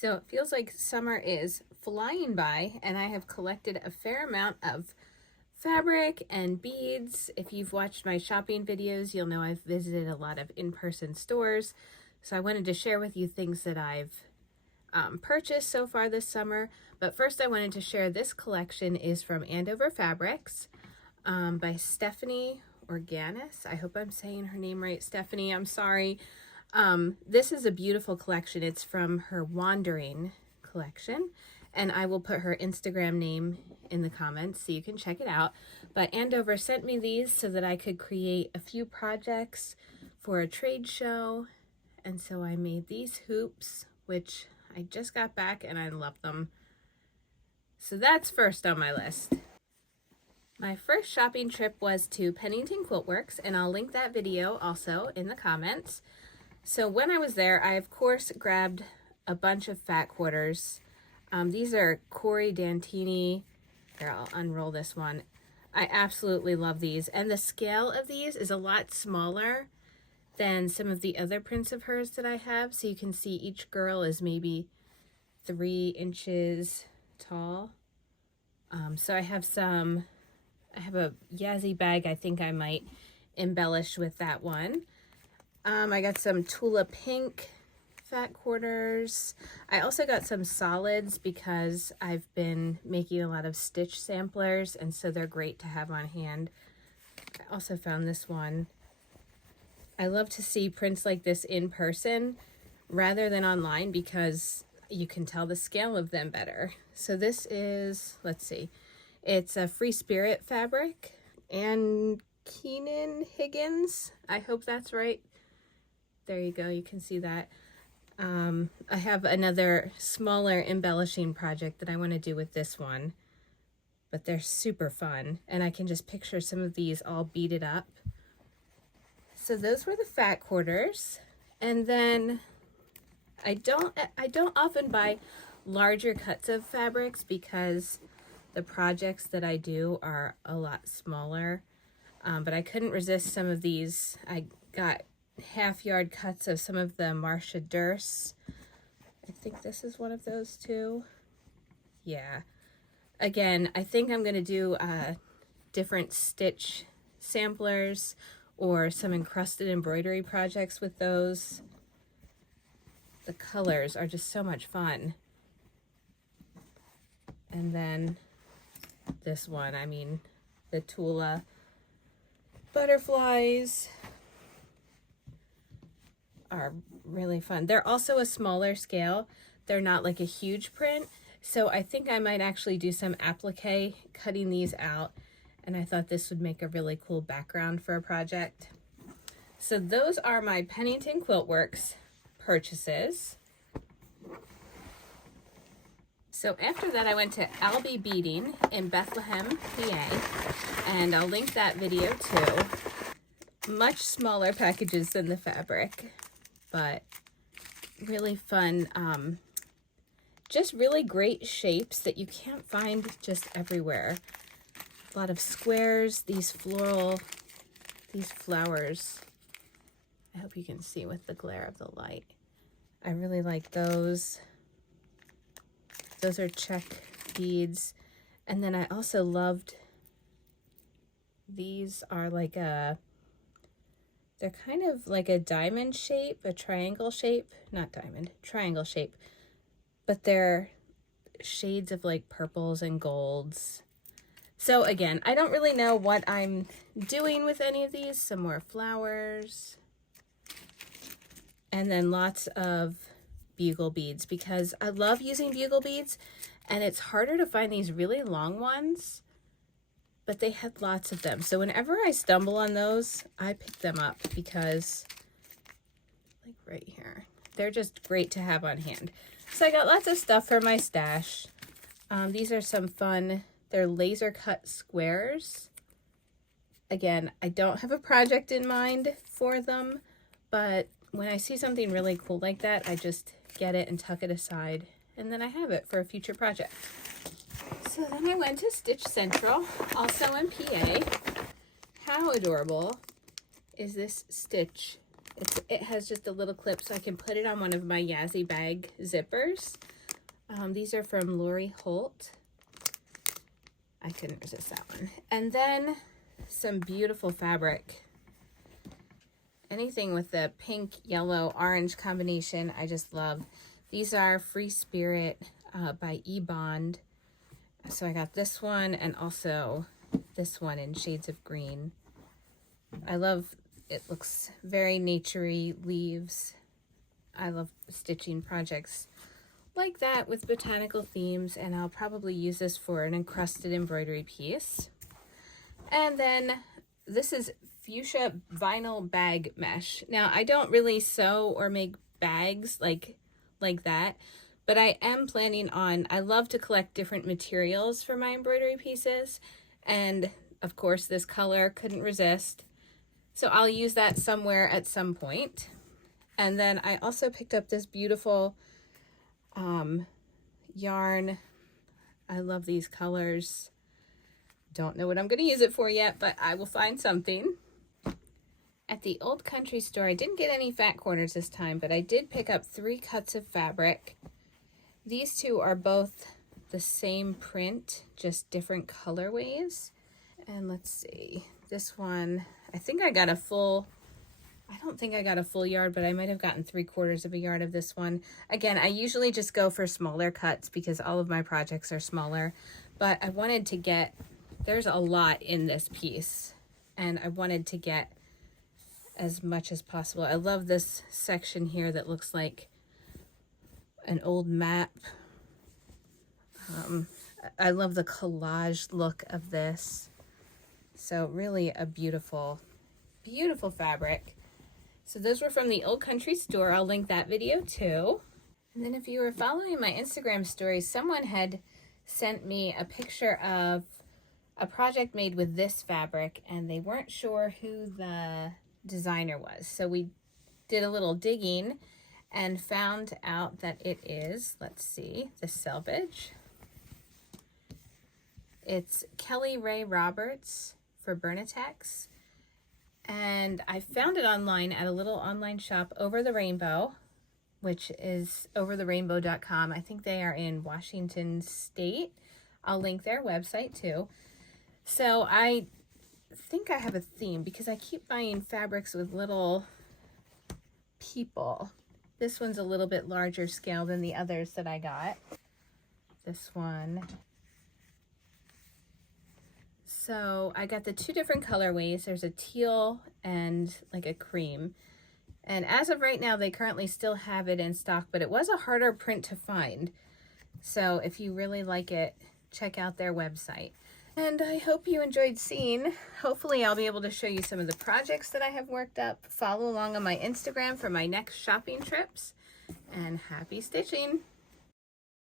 So it feels like summer is flying by, and I have collected a fair amount of fabric and beads. If you've watched my shopping videos, you'll know I've visited a lot of in-person stores. So I wanted to share with you things that I've purchased so far this summer. But first I wanted to share this collection is from Andover Fabrics by Stephanie Organis. I hope I'm saying her name right. Stephanie, I'm sorry. This is a beautiful collection. It's from her Wandering collection, and I will put her Instagram name in the comments so you can check it out. But Andover sent me these so that I could create a few projects for a trade show, and so I made these hoops, which I just got back and I love them. So that's first on my list. My first shopping trip was to Pennington Quilt Works, and I'll link that video also in the comments. So when I was there, I of course grabbed a bunch of fat quarters. These are Corey Dantini. Here, I'll unroll this one. I absolutely love these. And the scale of these is a lot smaller than some of the other prints of hers that I have. So you can see each girl is maybe 3 inches tall. So I have a Yazzie bag. I think I might embellish with that one. I got some Tula Pink fat quarters. I also got some solids because I've been making a lot of stitch samplers, and so they're great to have on hand. I also found this one. I love to see prints like this in person rather than online because you can tell the scale of them better. So this is, let's see, it's a Free Spirit fabric and Keenan Higgins. I hope that's right. There you go, you can see that. I have another smaller embellishing project that I want to do with this one, but they're super fun, and I can just picture some of these all beaded up. So those were the fat quarters, and then I don't often buy larger cuts of fabrics because the projects that I do are a lot smaller, but I couldn't resist some of these. I got half-yard cuts of some of the Marcia Durst. I think this is one of those too. Yeah. Again, I think I'm going to do different stitch samplers or some encrusted embroidery projects with those. The colors are just so much fun. And then this one, I mean, the Tula butterflies are really fun. They're also a smaller scale. They're not like a huge print. So I think I might actually do some applique cutting these out. And I thought this would make a really cool background for a project. So those are my Pennington Quilt Works purchases. So after that, I went to Alby Beading in Bethlehem, PA. And I'll link that video too. Much smaller packages than the fabric, but really fun. Just really great shapes that you can't find just everywhere. A lot of squares, these flowers. I hope you can see with the glare of the light. I really like those. Those are check beads. And then I also loved, these are like they're kind of like a diamond shape, a triangle shape, not diamond, triangle shape, but they're shades of like purples and golds. So again, I don't really know what I'm doing with any of these. Some more flowers. And then lots of bugle beads because I love using bugle beads, and it's harder to find these really long ones, but they had lots of them. So whenever I stumble on those, I pick them up because, like right here, they're just great to have on hand. So I got lots of stuff for my stash. These are some fun, they're laser cut squares. Again, I don't have a project in mind for them, but when I see something really cool like that, I just get it and tuck it aside, and then I have it for a future project. So then I went to Stitch Central, also in PA. How adorable is this stitch It has just a little clip so I can put it on one of my Yazzie bag zippers. These are from Lori Holt. I couldn't resist that one. And then some beautiful fabric. Anything with the pink, yellow, orange combination, I just love. These are Free Spirit by eBond. So I got this one and also this one in shades of green. I love, it looks very naturey, leaves. I love stitching projects like that with botanical themes, and I'll probably use this for an encrusted embroidery piece. And then this is fuchsia vinyl bag mesh. Now, I don't really sew or make bags like that, but I am planning on, I love to collect different materials for my embroidery pieces, and of course this color couldn't resist, so I'll use that somewhere at some point. And then I also picked up this beautiful yarn. I love these colors. Don't know what I'm going to use it for yet, but I will find something. At the Old Country store, I didn't get any fat quarters this time, but I did pick up 3 cuts of fabric. These two are both the same print, just different colorways. And let's see, this one, I think I got a full, I don't think I got a full yard, but I might have gotten 3/4 of a yard of this one. Again, I usually just go for smaller cuts because all of my projects are smaller, but I wanted to get, there's a lot in this piece, and I wanted to get as much as possible. I love this section here that looks like an old map. I love the collage look of this. So really a beautiful, beautiful fabric. So those were from the Old Country store. I'll link that video too. And then if you were following my Instagram stories, someone had sent me a picture of a project made with this fabric, and they weren't sure who the designer was. So we did a little digging and found out that it is, let's see, the selvage. It's Kelly Ray Roberts for Bernitex. And I found it online at a little online shop, Over the Rainbow, which is overtherainbow.com. I think they are in Washington State. I'll link their website too. So I think I have a theme because I keep buying fabrics with little people. This one's a little bit larger scale than the others that I got. This one. So I got the 2 different colorways. There's a teal and like a cream. And as of right now, they currently still have it in stock, but it was a harder print to find. So if you really like it, check out their website. And I hope you enjoyed seeing. Hopefully I'll be able to show you some of the projects that I have worked up. Follow along on my Instagram for my next shopping trips. And happy stitching!